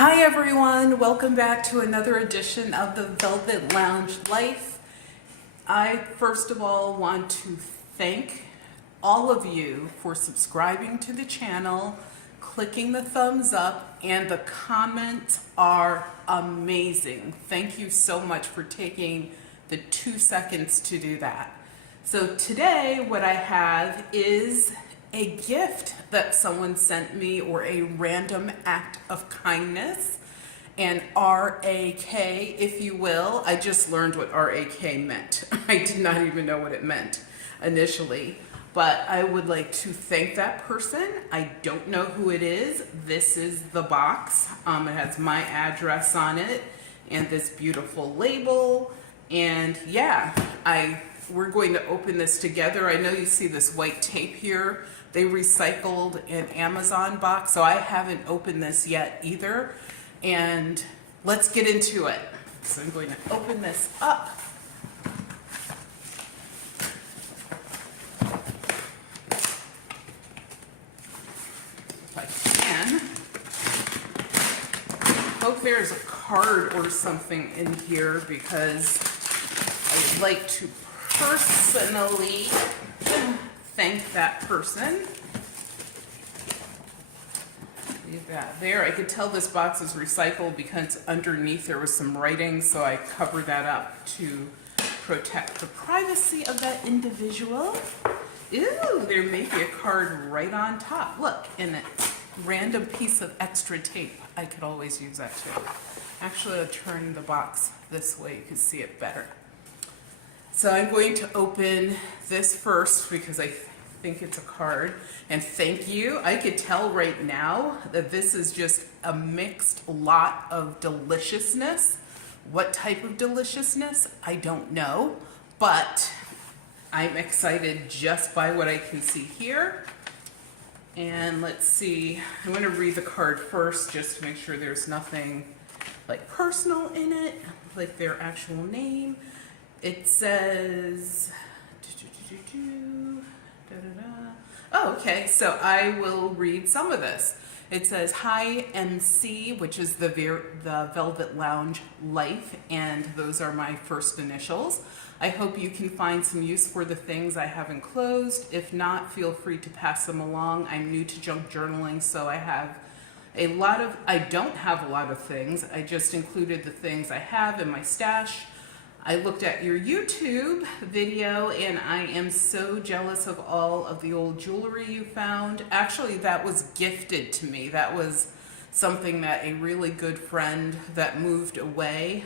Hi everyone, welcome back to another edition of the Velvet Lounge Life. I first of all want to thank all of you for subscribing to the channel, clicking the thumbs up, and the comments are amazing. Thank you so much for taking the 2 seconds to do that. So today what I have is a gift that someone sent me, or a random act of kindness, and R-A-K, if you will. I just learned what R-A-K meant. I did not even know what it meant initially, but I would like to thank that person. I don't know who it is. This is the box. It has my address on it and this beautiful label, and yeah, we're going to open this together. I know you see this white tape here. They recycled an Amazon box, so I haven't opened this yet either. And let's get into it. So I'm going to open this up. If I can. Hope there's a card or something in here, because I would like to personally thank that person. Leave that there. I could tell this box is recycled because underneath there was some writing, so I covered that up to protect the privacy of that individual. Ooh, there may be a card right on top. Look, and a random piece of extra tape. I could always use that too. Actually, I'll turn the box this way, you can see it better. So I'm going to open this first because I think it's a card. And thank you. I could tell right now that this is just a mixed lot of deliciousness. What type of deliciousness? I don't know, but I'm excited just by what I can see here. And let's see, I'm going to read the card first just to make sure there's nothing like personal in it, like their actual name. It says, oh, okay, so I will read some of this. It says, "Hi MC," which is the Velvet Lounge Life, and those are my first initials. I hope you can find some use for the things I have enclosed. If not, feel free to pass them along. I'm new to junk journaling, so I don't have a lot of things. I just included the things I have in my stash. I looked at your YouTube video and I am so jealous of all of the old jewelry you found. Actually, that was gifted to me. That was something that a really good friend that moved away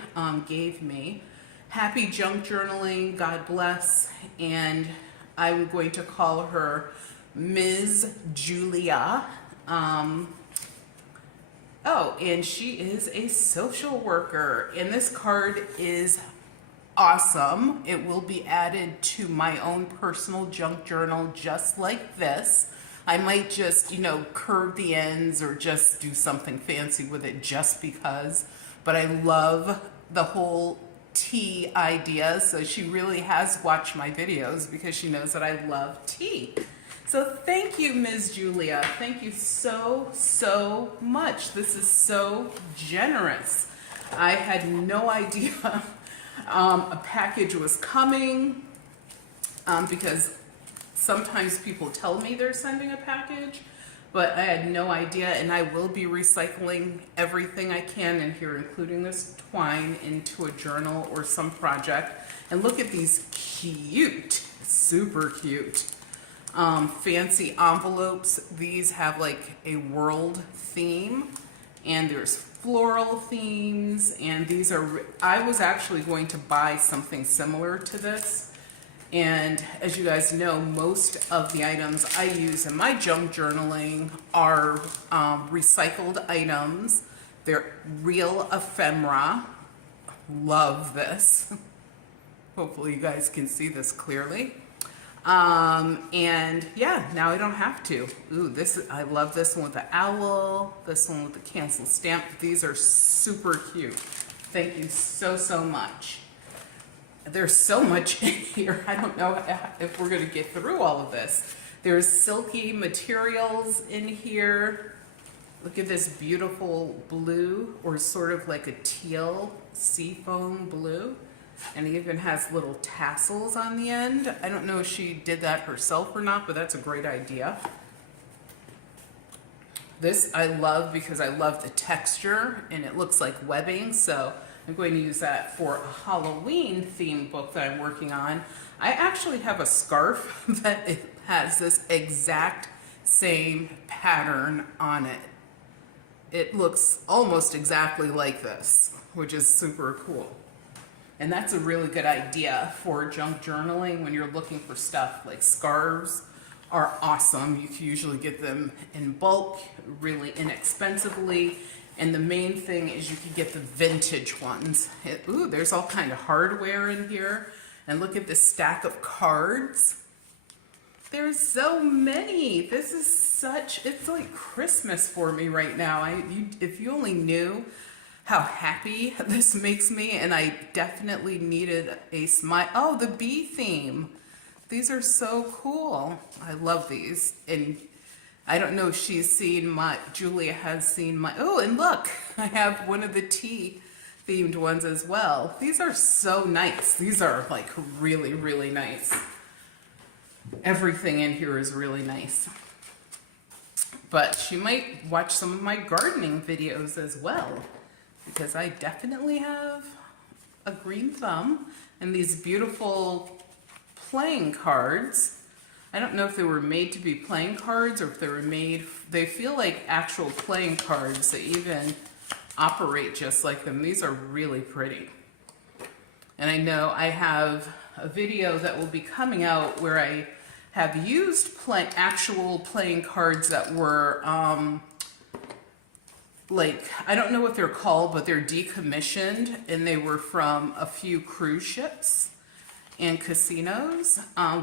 gave me. Happy junk journaling, God bless. And I'm going to call her Ms. Julia. Oh, and she is a social worker. And this card is awesome. It will be added to my own personal junk journal just like this. I might just, curve the ends or just do something fancy with it just because. But I love the whole tea idea. So she really has watched my videos because she knows that I love tea. So thank you, Ms. Julia. Thank you so, so much. This is so generous. I had no idea a package was coming, because sometimes people tell me they're sending a package, but I had no idea, and I will be recycling everything I can in here, including this twine, into a journal or some project. And look at these cute, super cute, fancy envelopes. These have like a world theme, and there's floral themes, and these are, I was actually going to buy something similar to this, and as you guys know, most of the items I use in my junk journaling are recycled items. They're real ephemera. Love this. Hopefully you guys can see this clearly. And yeah, now I don't have to. Ooh, I love this one with the owl, this one with the cancel stamp. These are super cute. Thank you so, so much. There's so much in here. I don't know if we're going to get through all of this. There's silky materials in here. Look at this beautiful blue, or sort of like a teal seafoam blue. And it even has little tassels on the end. I don't know if she did that herself or not, but that's a great idea. This I love because I love the texture and it looks like webbing, so I'm going to use that for a Halloween theme book that I'm working on. I actually have a scarf that it has this exact same pattern on it. It looks almost exactly like this, which is super cool. And that's a really good idea for junk journaling when you're looking for stuff. Like scarves are awesome. You can usually get them in bulk, really inexpensively. And the main thing is you can get the vintage ones. Ooh, there's all kind of hardware in here. And look at this stack of cards. There's so many. This is such, it's like Christmas for me right now. If you only knew how happy this makes me, and I definitely needed a smile. Oh, the bee theme. These are so cool. I love these. And I don't know if she's seen my, Julia has seen my, oh, and look, I have one of the tea themed ones as well. These are so nice. These are like really, really nice. Everything in here is really nice. But she might watch some of my gardening videos as well, because I definitely have a green thumb. And these beautiful playing cards. I don't know if they were made to be playing cards or if they were made, they feel like actual playing cards. They even operate just like them. These are really pretty. And I know I have a video that will be coming out where I have used actual playing cards that were like, I don't know what they're called, but they're decommissioned, and they were from a few cruise ships and casinos.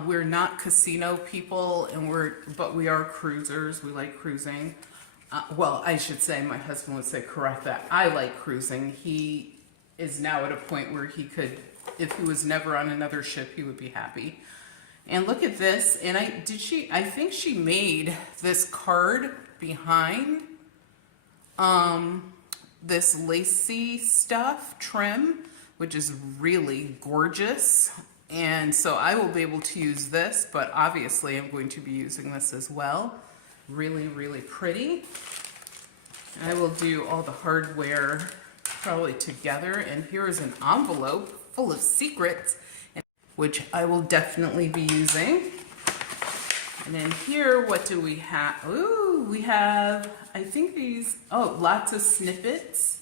We're not casino people, but we are cruisers. We like cruising. Well, I should say, my husband would say, correct that. I like cruising. He is now at a point where he could, if he was never on another ship, he would be happy. And look at this. And I think she made this card behind this lacy stuff trim, which is really gorgeous. And so I will be able to use this, but obviously I'm going to be using this as well. Really, really pretty. And I will do all the hardware probably together. And here is an envelope full of secrets, which I will definitely be using. And then here, what do we have? Ooh, we have, I think these, oh, lots of snippets.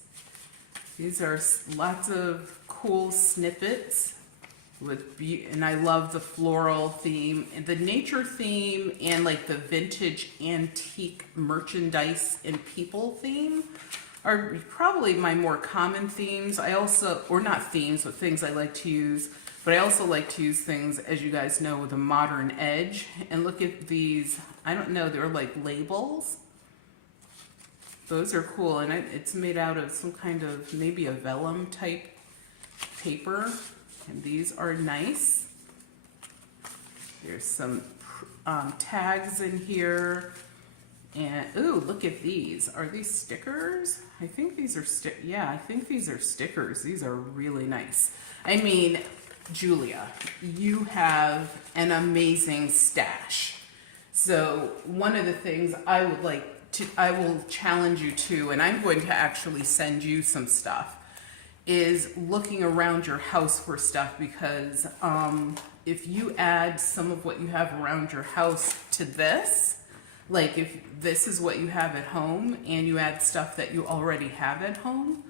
These are lots of cool snippets and I love the floral theme and the nature theme and like the vintage antique merchandise and people theme are probably my more common themes. I also, or not themes, but things I like to use. But I also like to use things, as you guys know, with a modern edge. And look at these, I don't know, they're like labels. Those are cool, and it's made out of some kind of, maybe a vellum type paper. And these are nice. There's some tags in here. And, ooh, look at these. Are these stickers? I think these are, yeah, I think these are stickers. These are really nice. I mean, Julia, you have an amazing stash. So one of the things I would like to, I will challenge you to, and I'm going to actually send you some stuff, is looking around your house for stuff, because if you add some of what you have around your house to this, like if this is what you have at home and you add stuff that you already have at home,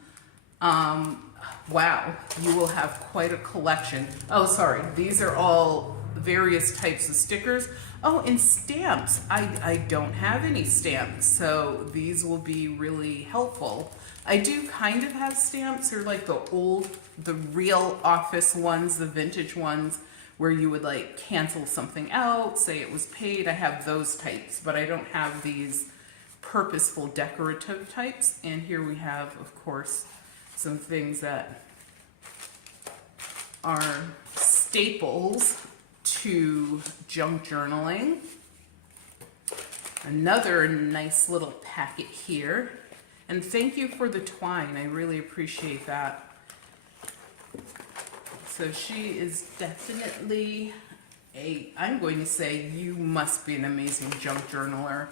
wow, you will have quite a collection. Oh, sorry, these are all various types of stickers. Oh, and stamps. I don't have any stamps, so these will be really helpful. I do kind of have stamps. They're like the real office ones, the vintage ones, where you would like cancel something out, say it was paid. I have those types, but I don't have these purposeful decorative types. And here we have, of course, some things that are staples to junk journaling. Another nice little packet here. And thank you for the twine. I really appreciate that. So she is definitely I'm going to say you must be an amazing junk journaler.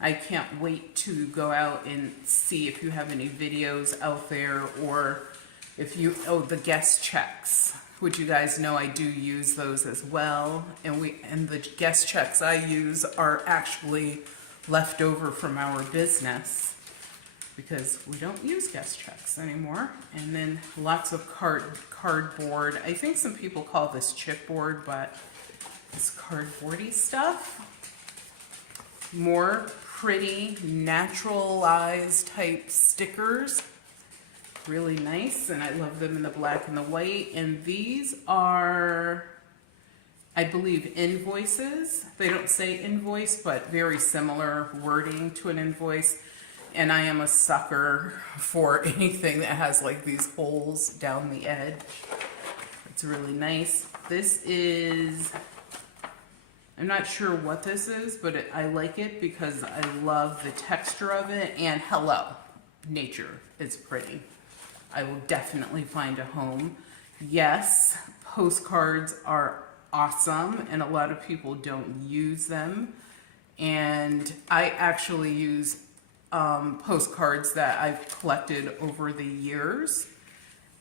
I can't wait to go out and see if you have any videos out there, or if you, the guest checks, which you guys know I do use those as well. And the guest checks I use are actually left over from our business, because we don't use guest checks anymore. And then lots of cardboard. I think some people call this chipboard, but it's cardboardy stuff. More pretty naturalized type stickers. Really nice, and I love them in the black and the white. And these are, I believe, invoices. They don't say invoice, but very similar wording to an invoice. And I am a sucker for anything that has like these holes down the edge. It's really nice. This is, I'm not sure what this is, but I like it because I love the texture of it. And hello, nature is pretty. I will definitely find a home. Yes, postcards are awesome, and a lot of people don't use them. And I actually use postcards that I've collected over the years.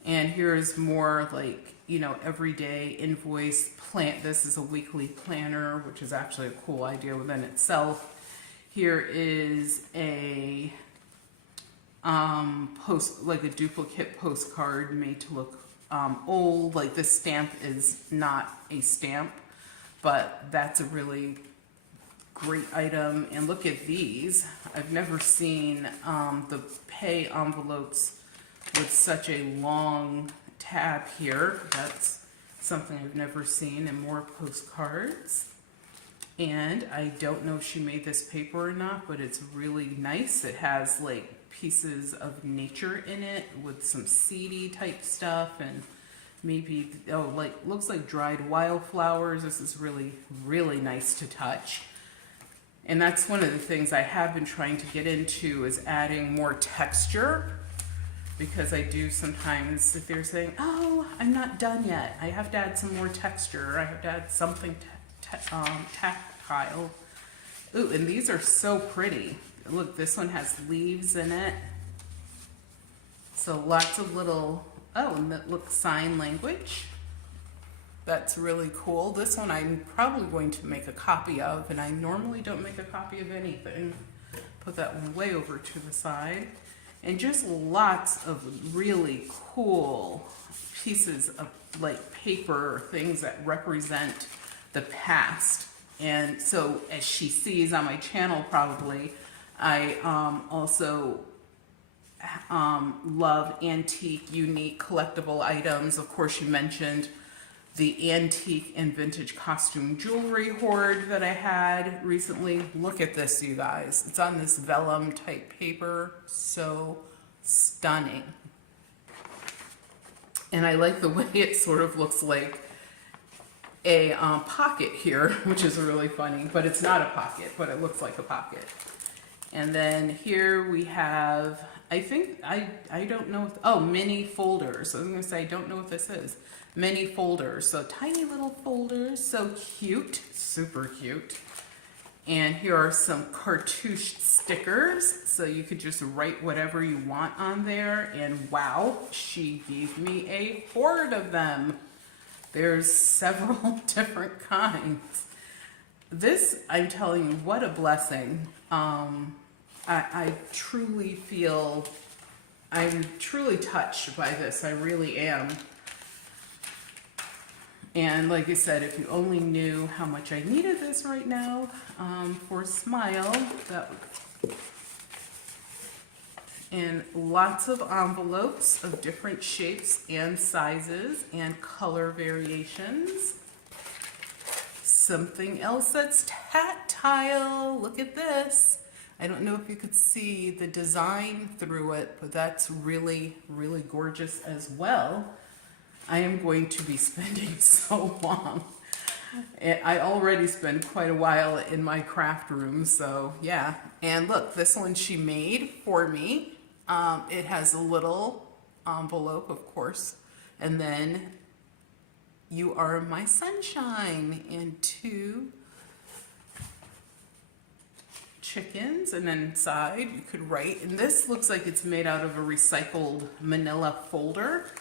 And here's more like, you know, everyday invoice plan. This is a weekly planner, which is actually a cool idea within itself. Here is a like a duplicate postcard made to look old. Like this stamp is not a stamp, but that's a really great item. And look at these. I've never seen the pay envelopes with such a long tab here. That's something I've never seen. And more postcards. And I don't know if she made this paper or not, but it's really nice. It has like pieces of nature in it with some seedy type stuff, and maybe, oh, like looks like dried wildflowers. This is really, really nice to touch. And that's one of the things I have been trying to get into, is adding more texture, because I do sometimes, if they're saying, oh, I'm not done yet, I have to add some more texture, I have to add something tactile. Ooh, and these are so pretty. Look, this one has leaves in it. So lots of little, oh, and that looks sign language. That's really cool. This one I'm probably going to make a copy of, and I normally don't make a copy of anything. Put that one way over to the side. And just lots of really cool pieces of like paper, things that represent the past. And so as she sees on my channel probably, I also love antique, unique, collectible items. Of course, you mentioned the antique and vintage costume jewelry hoard that I had recently. Look at this, you guys. It's on this vellum type paper. So stunning. And I like the way it sort of looks like a pocket here, which is really funny, but it's not a pocket, but it looks like a pocket. And then here we have, I think, I don't know, oh, mini folders. So I was gonna say, I don't know what this is. Mini folders, so tiny little folders, so cute, super cute. And here are some cartouche stickers, so you could just write whatever you want on there. And wow, she gave me a hoard of them. There's several different kinds. This, I'm telling you, what a blessing. I truly feel, I'm truly touched by this. I really am. And like I said, if you only knew how much I needed this right now for Smile, that would... And lots of envelopes of different shapes and sizes and color variations. Something else that's tactile. Look at this. I don't know if you could see the design through it, but that's really, really gorgeous as well. I am going to be spending so long And I already spend quite a while in my craft room, so yeah. And look, this one she made for me. It has a little envelope, of course, and then "You Are My Sunshine" and 2 chickens, and then inside you could write. And this looks like it's made out of a recycled manila folder,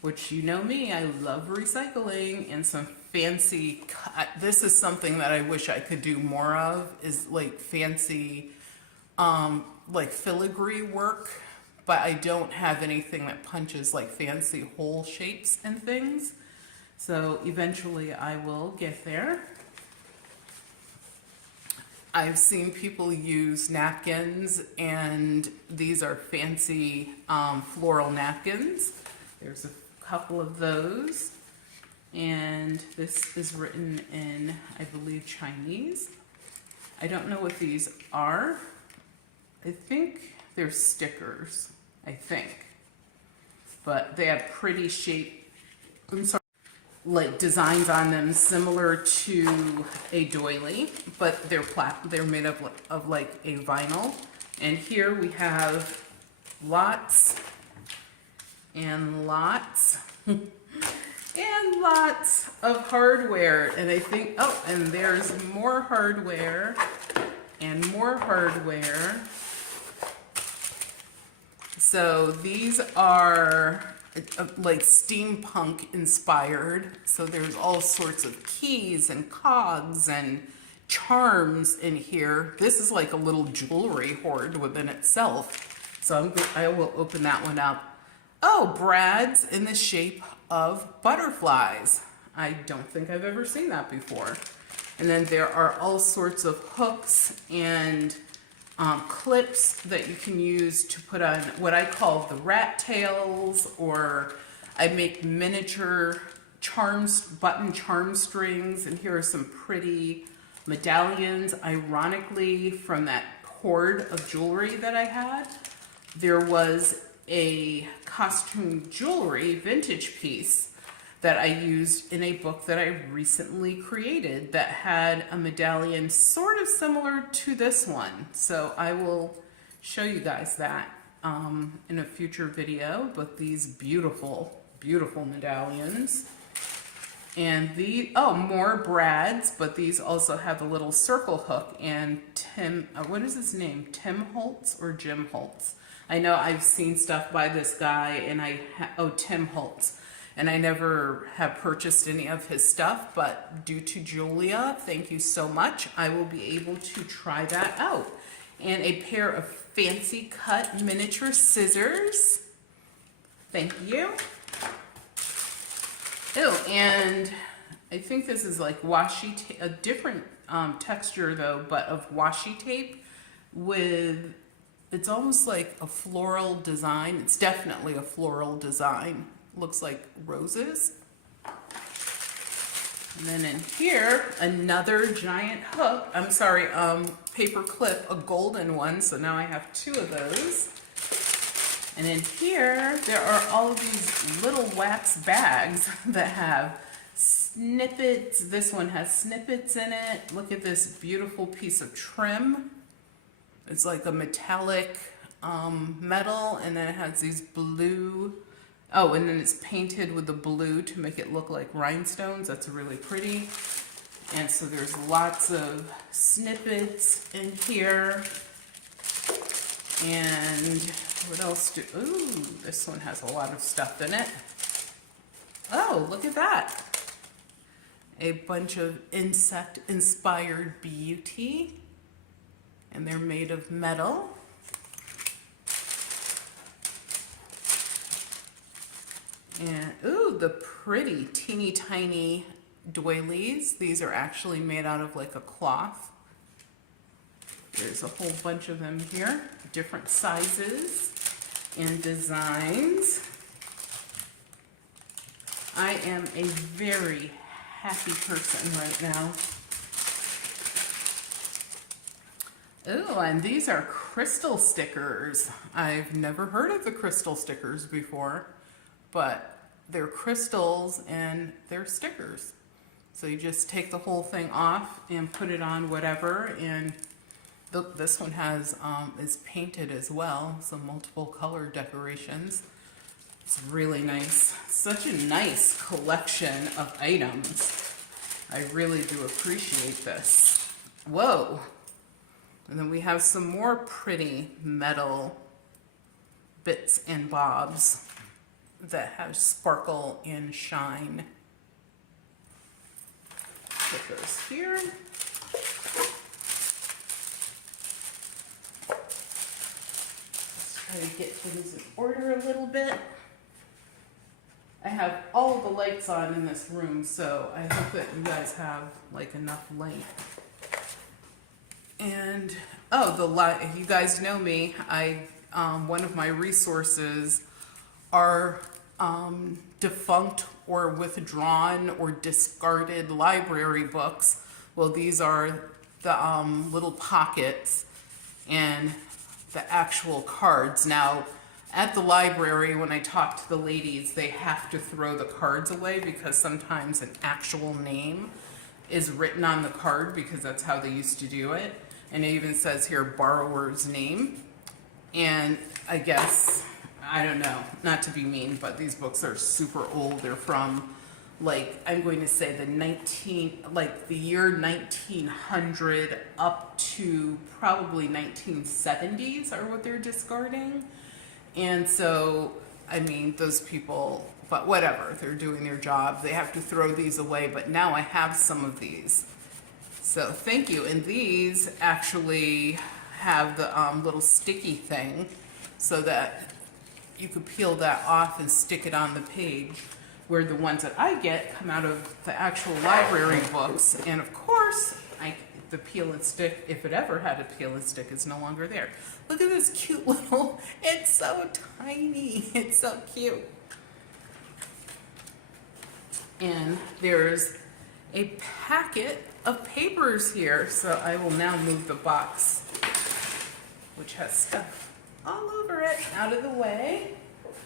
which, you know me, I love recycling. And some fancy cut. This is something that I wish I could do more of, is like fancy like filigree work, but I don't have anything that punches like fancy hole shapes and things. So eventually I will get there. I've seen people use napkins, and these are fancy floral napkins. There's a couple of those, and this is written in, I believe, Chinese. I don't know what these are. I think they're stickers, I think. But they have pretty shape, I'm sorry, like designs on them similar to a doily, but they're made of like a vinyl. And here we have lots and lots and lots of hardware. And I think, oh, and there's more hardware and more hardware. So these are like steampunk inspired. So there's all sorts of keys and cogs and charms in here. This is like a little jewelry hoard within itself. So I will open that one up. Oh, brads in the shape of butterflies. I don't think I've ever seen that before. And then there are all sorts of hooks and clips that you can use to put on what I call the rat tails, or I make miniature button charm strings. And here are some pretty medallions. Ironically, from that hoard of jewelry that I had, there was a costume jewelry vintage piece that I used in a book that I recently created that had a medallion sort of similar to this one. So I will show you guys that in a future video, but these beautiful, beautiful medallions. And more brads, but these also have a little circle hook. And what is his name? Tim Holtz or Jim Holtz? I know I've seen stuff by this guy, and Tim Holtz. And I never have purchased any of his stuff, but due to Julia, thank you so much, I will be able to try that out. And a pair of fancy cut miniature scissors. Thank you. Oh, and I think this is like washi tape, a different texture though, but of washi tape with, it's almost like a floral design. It's definitely a floral design. Looks like roses. And then in here, another giant hook. I'm sorry, paper clip, a golden one. So now I have 2 of those. And in here, there are all of these little wax bags that have snippets. This one has snippets in it. Look at this beautiful piece of trim. It's like a metallic metal, and then it has these blue. Oh, and then it's painted with the blue to make it look like rhinestones. That's really pretty. And so there's lots of snippets in here. And what else ooh, this one has a lot of stuff in it. Oh, look at that. A bunch of insect-inspired beauty. And they're made of metal. And, ooh, the pretty teeny tiny doilies. These are actually made out of like a cloth. There's a whole bunch of them here, different sizes and designs. I am a very happy person right now. Oh, and these are crystal stickers. I've never heard of the crystal stickers before, but they're crystals and they're stickers. So you just take the whole thing off and put it on whatever. And this one has is painted as well, so multiple color decorations. It's really nice. Such a nice collection of items. I really do appreciate this. Whoa! And then we have some more pretty metal bits and bobs that have sparkle and shine. Put those here. Let's try to get things in order a little bit. I have all of the lights on in this room, so I hope that you guys have like enough light. And oh, the light, you guys know me. One of my resources are defunct or withdrawn or discarded library books. Well, these are the little pockets and the actual cards. Now, at the library, when I talk to the ladies, they have to throw the cards away because sometimes an actual name is written on the card because that's how they used to do it. And it even says here, borrower's name. And I guess, I don't know, not to be mean, but these books are super old. They're from, like, I'm going to say the year 1900 up to probably 1970s are what they're discarding. And so, I mean, those people, but whatever, they're doing their job. They have to throw these away, but now I have some of these. So thank you. And these actually have the little sticky thing so that you could peel that off and stick it on the page, where the ones that I get come out of the actual library books. And of course, the peel and stick, if it ever had a peel and stick, is no longer there. Look at this cute little, it's so tiny, it's so cute. And there's a packet of papers here, so I will now move the box, which has stuff all over it, out of the way.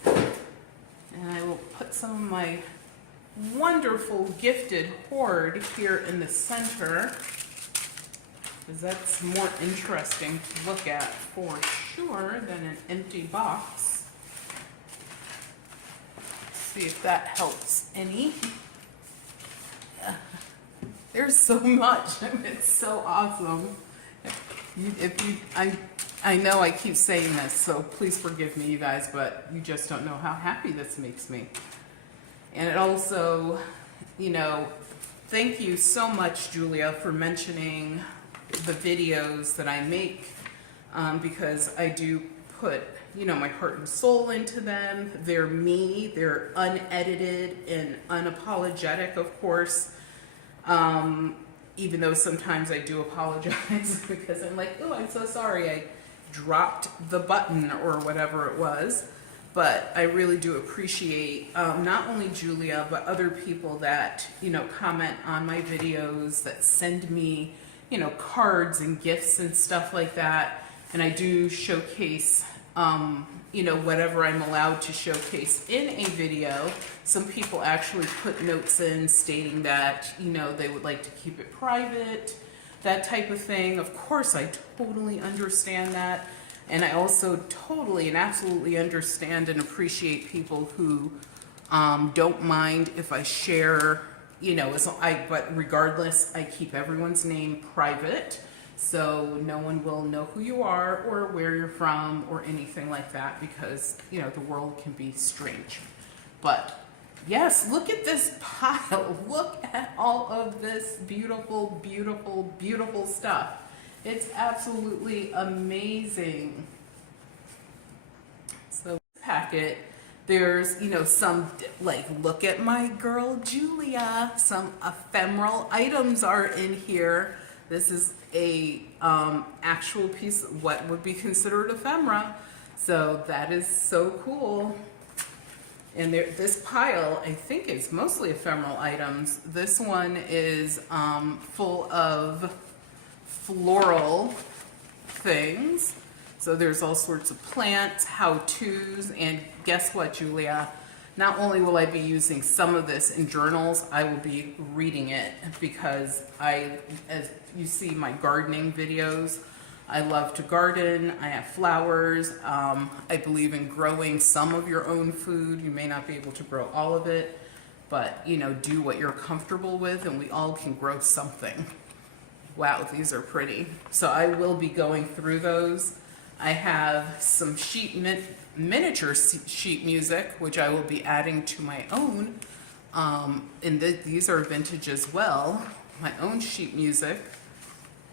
And I will put some of my wonderful gifted hoard here in the center, because that's more interesting to look at for sure than an empty box. Let's see if that helps any. There's so much. It's so awesome. I know I keep saying this, so please forgive me, you guys, but you just don't know how happy this makes me. And it also, you know, thank you so much, Julia, for mentioning the videos that I make, because I do put, you know, my heart and soul into them. They're me, they're unedited and unapologetic, of course. Even though sometimes I do apologize because I'm like, oh, I'm so sorry I dropped the button or whatever it was. But I really do appreciate not only Julia, but other people that, you know, comment on my videos, that send me, you know, cards and gifts and stuff like that. And I do showcase, you know, whatever I'm allowed to showcase in a video. Some people actually put notes in stating that, you know, they would like to keep it private, that type of thing. Of course, I totally understand that. And I also totally and absolutely understand and appreciate people who don't mind if I share, you know, but regardless, I keep everyone's name private. So no one will know who you are or where you're from or anything like that, because, you know, the world can be strange. But yes, look at this pile. Look at all of this beautiful, beautiful, beautiful stuff. It's absolutely amazing. So this packet, there's, you know, some, like, look at my girl Julia. Some ephemeral items are in here. This is a actual piece of what would be considered ephemera. So that is so cool. And there, this pile, I think, is mostly ephemeral items. This one is full of floral things. So there's all sorts of plants, how-tos, and guess what, Julia? not only will I be using some of this in journals, I will be reading it because as you see my gardening videos, I love to garden. I have flowers. I believe in growing some of your own food. You may not be able to grow all of it, but you know, do what you're comfortable with, and we all can grow something. Wow, these are pretty. So I will be going through those. I have some miniature sheet music, which I will be adding to my own. These are vintage as well. My own sheet music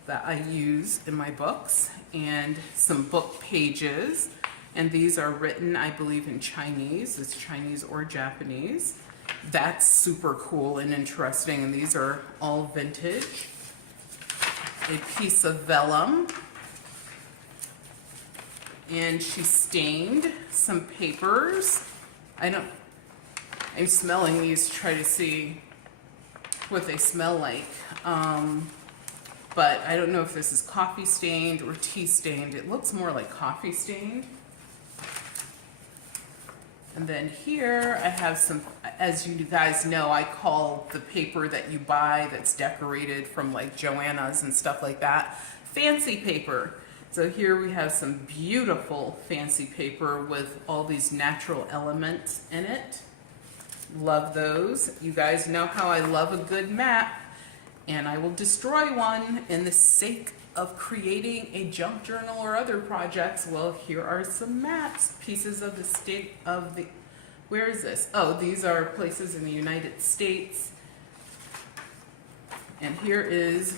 that I use in my books, and some book pages. And these are written, I believe, in Chinese. It's Chinese or Japanese. That's super cool and interesting. And these are all vintage. A piece of vellum. And she stained some papers. I'm smelling these to try to see what they smell like. But I don't know if this is coffee stained or tea stained. It looks more like coffee stained. And then here I have some, as you guys know, I call the paper that you buy that's decorated from like Joanna's and stuff like that, fancy paper. So here we have some beautiful fancy paper with all these natural elements in it. Love those. You guys know how I love a good map, and I will destroy one in the sake of creating a junk journal or other projects. Well, here are some maps, pieces of the state of the, where is this? Oh, these are places in the United States. And here is,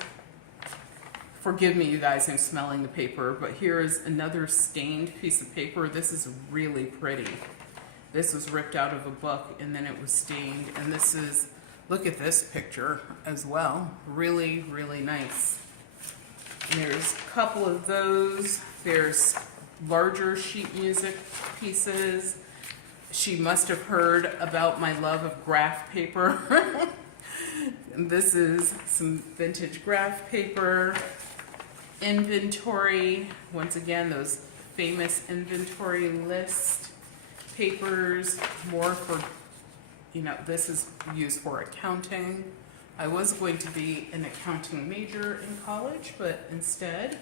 forgive me you guys, I'm smelling the paper, but here is another stained piece of paper. This is really pretty. This was ripped out of a book and then it was stained. And this is, look at this picture as well. Really, really nice. And there's a couple of those. There's larger sheet music pieces. She must have heard about my love of graph paper. And this is some vintage graph paper. Inventory. Once again, those famous inventory list papers. More for, you know, this is used for accounting. I was going to be an accounting major in college, but instead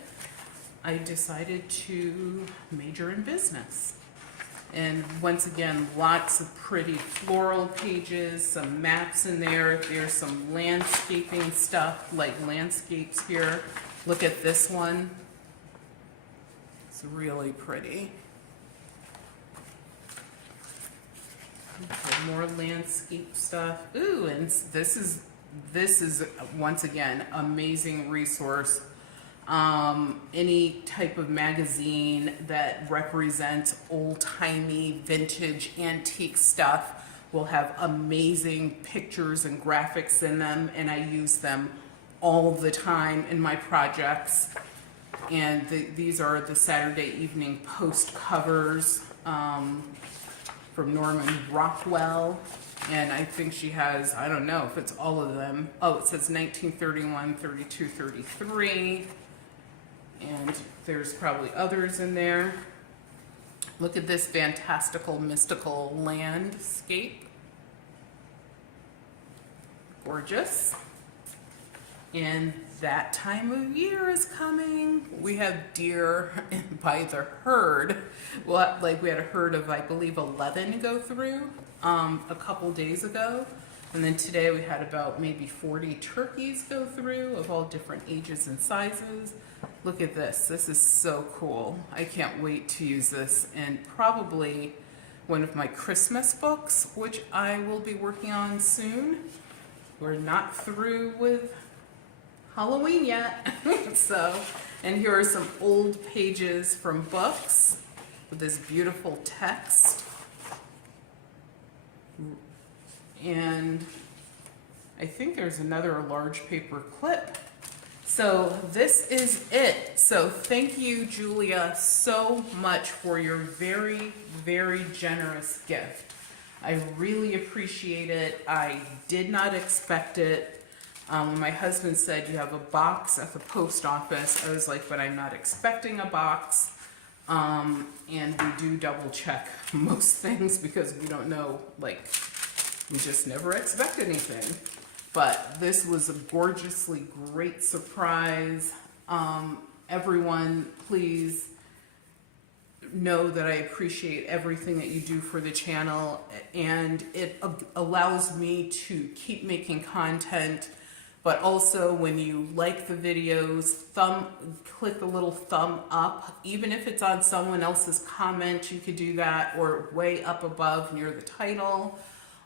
I decided to major in business. And once again, lots of pretty floral pages, some maps in there. There's some landscaping stuff, like landscapes here. Look at this one. It's really pretty. Okay, more landscape stuff. Ooh, and this is once again amazing resource. Any type of magazine that represents old-timey vintage antique stuff will have amazing pictures and graphics in them, and I use them all the time in my projects. And these are the Saturday Evening Post covers from Norman Rockwell. And I think she has, I don't know if it's all of them. Oh, it says 1931, 32, 33. And there's probably others in there. Look at this fantastical, mystical landscape. Gorgeous. And that time of year is coming. We have deer by the herd. Well, like we had a herd of, I believe, 11 go through a couple days ago. And then today we had about maybe 40 turkeys go through of all different ages and sizes. Look at this. This is so cool. I can't wait to use this in probably one of my Christmas books, which I will be working on soon. We're not through with Halloween yet. So, and here are some old pages from books with this beautiful text. And I think there's another large paper clip. So this is it. So thank you, Julia, so much for your very, very generous gift. I really appreciate it. I did not expect it. When my husband said you have a box at the post office, I was like, but I'm not expecting a box. And we do double check most things because we don't know, like, we just never expect anything. But this was a gorgeously great surprise. Everyone, please know that I appreciate everything that you do for the channel, and it allows me to keep making content. But also, when you like the videos, click the little thumb up. Even if it's on someone else's comment, you could do that, or way up above near the title.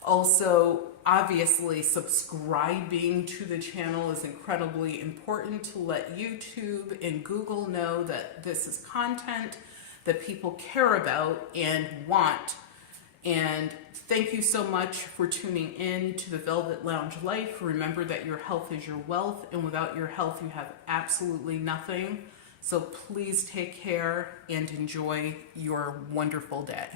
Also, obviously, subscribing to the channel is incredibly important to let YouTube and Google know that this is content that people care about and want. And thank you so much for tuning in to the Velvet Lounge Life. Remember that your health is your wealth, and without your health, you have absolutely nothing. So please take care and enjoy your wonderful day.